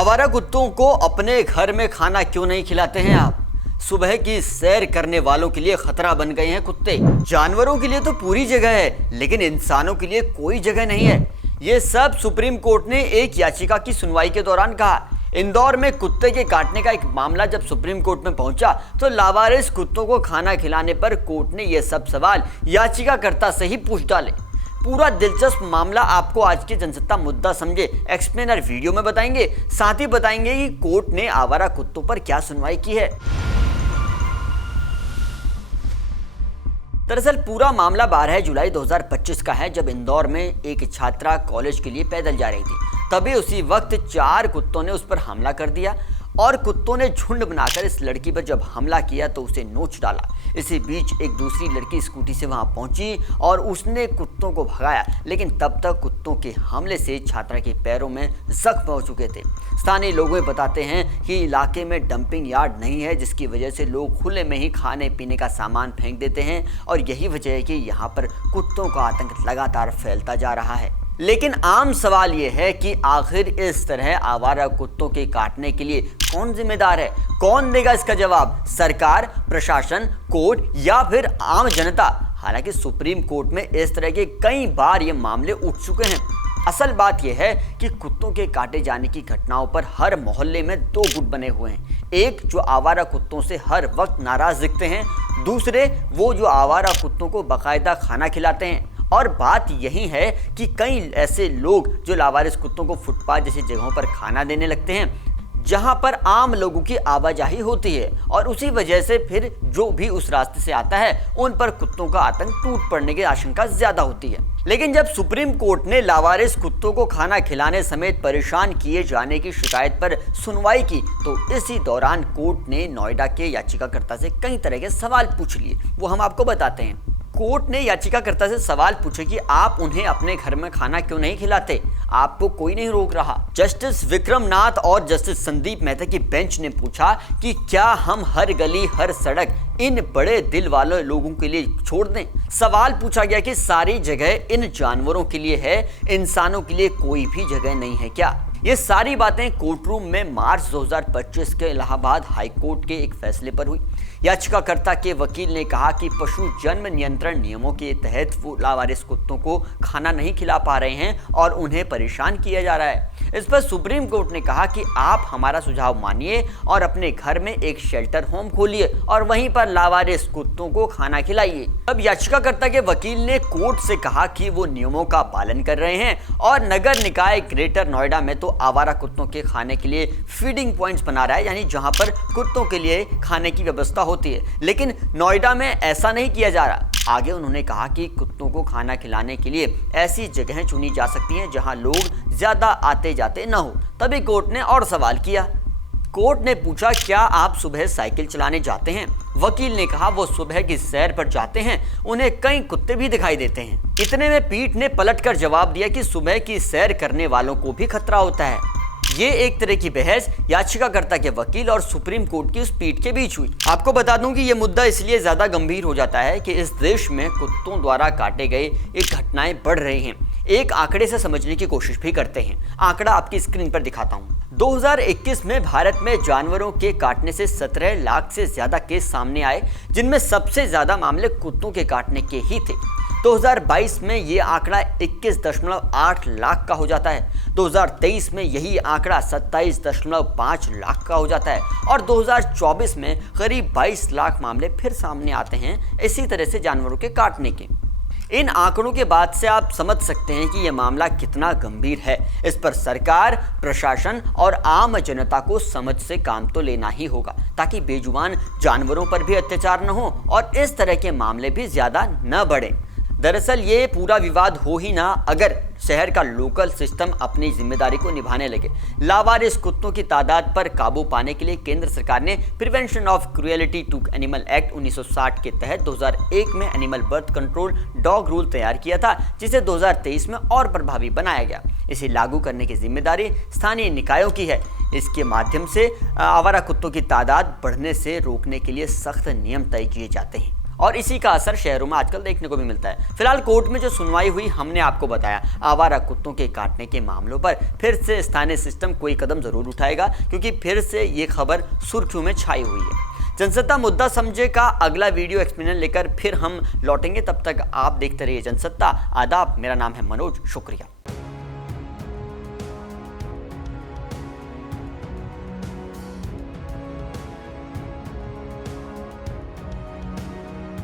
आवारा कुत्तों को अपने घर में खाना क्यों नहीं खिलाते हैं आप? सुबह की सैर करने वालों के लिए खतरा बन गए हैं कुत्ते। जानवरों के लिए तो पूरी जगह है, लेकिन इंसानों के लिए कोई जगह नहीं है। ये सब सुप्रीम कोर्ट ने एक याचिका की सुनवाई के दौरान कहा। इंदौर में कुत्ते के काटने का एक मामला जब सुप्रीम कोर्ट में पहुंचा तो लावारिस कुत्तों को खाना खिलाने पर कोर्ट ने ये सब सवाल याचिकाकर्ता से ही पूछ डाले। पूरा दिलचस्प मामला आपको आज के जनसत्ता मुद्दा समझे एक्सप्लेनर वीडियो में बताएंगे। साथ ही बताएंगे कि कोर्ट ने आवारा कुत्तों पर क्या सुनवाई की है। दरअसल पूरा मामला 12 जुलाई 2025 का है, जब इंदौर में एक छात्रा कॉलेज के लिए पैदल जा रही थी। तभी उसी वक्त 4 कुत्तों ने उस पर हमला कर दिया और कुत्तों ने झुंड बनाकर इस लड़की पर जब हमला किया तो उसे नोच डाला। इसी बीच एक दूसरी लड़की स्कूटी से वहां पहुंची और उसने कुत्तों को भगाया, लेकिन तब तक कुत्तों के हमले से छात्रा के पैरों में जख्म हो चुके थे। स्थानीय लोग बताते हैं कि इलाके में डंपिंग यार्ड नहीं है, जिसकी वजह से लोग खुले में ही खाने पीने का सामान फेंक देते हैं और यही वजह है कि यहाँ पर कुत्तों का आतंक लगातार फैलता जा रहा है। लेकिन आम सवाल यह है कि आखिर इस तरह आवारा कुत्तों के काटने के लिए कौन जिम्मेदार है? कौन देगा इसका जवाब? सरकार, प्रशासन, कोर्ट या फिर आम जनता? हालांकि सुप्रीम कोर्ट में इस तरह के कई बार ये मामले उठ चुके हैं। असल बात यह है कि कुत्तों के काटे जाने की घटनाओं पर हर मोहल्ले में 2 गुट बने हुए हैं। एक जो आवारा कुत्तों से हर वक्त नाराज दिखते हैं, दूसरे वो जो आवारा कुत्तों को बाकायदा खाना खिलाते हैं। और बात यही है कि कई ऐसे लोग जो लावारिस कुत्तों को फुटपाथ जैसी जगहों पर खाना देने लगते हैं, जहां पर आम लोगों की आवाजाही होती है, और उसी वजह से फिर जो भी उस रास्ते से आता है उन पर कुत्तों का आतंक टूट पड़ने की आशंका ज्यादा होती है। लेकिन जब सुप्रीम कोर्ट ने लावारिस कुत्तों को खाना खिलाने समेत परेशान किए जाने की शिकायत पर सुनवाई की तो इसी दौरान कोर्ट ने नोएडा के याचिकाकर्ता से कई तरह के सवाल पूछ लिए। वो हम आपको बताते हैं। कोर्ट ने याचिकाकर्ता से सवाल पूछे कि आप उन्हें अपने घर में खाना क्यों नहीं खिलाते? आपको कोई नहीं रोक रहा। जस्टिस विक्रम नाथ और जस्टिस संदीप मेहता की बेंच ने पूछा कि क्या हम हर गली हर सड़क इन बड़े दिल वाले लोगों के लिए छोड़ दें? सवाल पूछा गया कि सारी जगह इन जानवरों के लिए है, इंसानों के लिए कोई भी जगह नहीं है क्या? ये सारी बातें कोर्ट रूम में मार्च 2025 के इलाहाबाद हाई कोर्ट के एक फैसले पर हुई। याचिकाकर्ता के वकील ने कहा कि पशु जन्म नियंत्रण नियमों के तहत वो लावारिस कुत्तों को खाना नहीं खिला पा रहे हैं और उन्हें परेशान किया जा रहा है। इस पर सुप्रीम कोर्ट ने कहा कि आप हमारा सुझाव मानिए और अपने घर में एक शेल्टर होम खोलिए और वहीं पर लावारिस कुत्तों को खाना खिलाइए। अब याचिकाकर्ता के वकील ने कोर्ट से कहा कि वो नियमों का पालन कर रहे हैं और नगर निकाय ग्रेटर नोएडा में तो आवारा कुत्तों के खाने के लिए फीडिंग पॉइंट्स बना रहा है, यानी जहां पर कुत्तों के लिए खाने की व्यवस्था होती है। लेकिन नोएडा में ऐसा नहीं किया जा रहा। आगे उन्होंने कहा कि कुत्तों को खाना खिलाने के लिए ऐसी जगहें चुनी जा सकती हैं जहां लोग ज्यादा आते जाते न हो। तभी कोर्ट ने और सवाल किया। कोर्ट ने पूछा, क्या आप सुबह साइकिल चलाने जाते हैं? वकील ने कहा वो सुबह की सैर पर जाते हैं, उन्हें कई कुत्ते भी दिखाई देते हैं। इतने में पीठ ने पलटकर जवाब दिया कि सुबह की सैर करने वालों को भी खतरा होता है। ये एक तरह की बहस याचिकाकर्ता के वकील और सुप्रीम कोर्ट की उस पीठ के बीच हुई। आपको बता दूं कि ये मुद्दा इसलिए ज्यादा गंभीर हो जाता है कि इस देश में कुत्तों द्वारा काटे गए एक घटनाएं बढ़ रही हैं। एक आंकड़े से समझने की कोशिश भी करते हैं। आंकड़ा आपकी स्क्रीन पर दिखाता हूं। 2021 में भारत में जानवरों के काटने से 17 लाख से ज्यादा केस सामने आए, जिनमें सबसे ज्यादा मामले कुत्तों के काटने के ही थे। 2022 में ये आंकड़ा 21.8 लाख का हो जाता है। 2023 में यही आंकड़ा 27.5 लाख का हो जाता है और 2024 में करीब 22 लाख मामले फिर सामने आते हैं इसी तरह से जानवरों के काटने के। इन आंकड़ों के बाद से आप समझ सकते हैं कि यह मामला कितना गंभीर है। इस पर सरकार, प्रशासन और आम जनता को समझ से काम तो लेना ही होगा, ताकि बेजुबान जानवरों पर भी अत्याचार न हो और इस तरह के मामले भी ज्यादा न बढ़े। दरअसल ये पूरा विवाद हो ही ना अगर शहर का लोकल सिस्टम अपनी जिम्मेदारी को निभाने लगे। लावारिस कुत्तों की तादाद पर काबू पाने के लिए केंद्र सरकार ने prevention of cruelty to animal act 1960 के तहत 2001 में animal birth control dog rule तैयार किया था, जिसे 2023 में और प्रभावी बनाया गया। इसे लागू करने की जिम्मेदारी स्थानीय निकायों की है। इसके माध्यम से आवारा कुत्तों की तादाद बढ़ने से रोकने के लिए सख्त नियम तय किए जाते हैं और इसी का असर शहरों में आजकल देखने को भी मिलता है। फिलहाल कोर्ट में जो सुनवाई हुई, हमने आपको बताया आवारा कुत्तों के काटने के मामलों पर फिर से स्थानीय सिस्टम कोई कदम जरूर उठाएगा, क्योंकि फिर से ये खबर सुर्खियों में छाई हुई है। जनसत्ता मुद्दा समझे का अगला वीडियो एक्सप्लेनर लेकर फिर हम लौटेंगे। तब तक आप देखते रहिए जनसत्ता। आदाब, मेरा नाम है मनोज, शुक्रिया।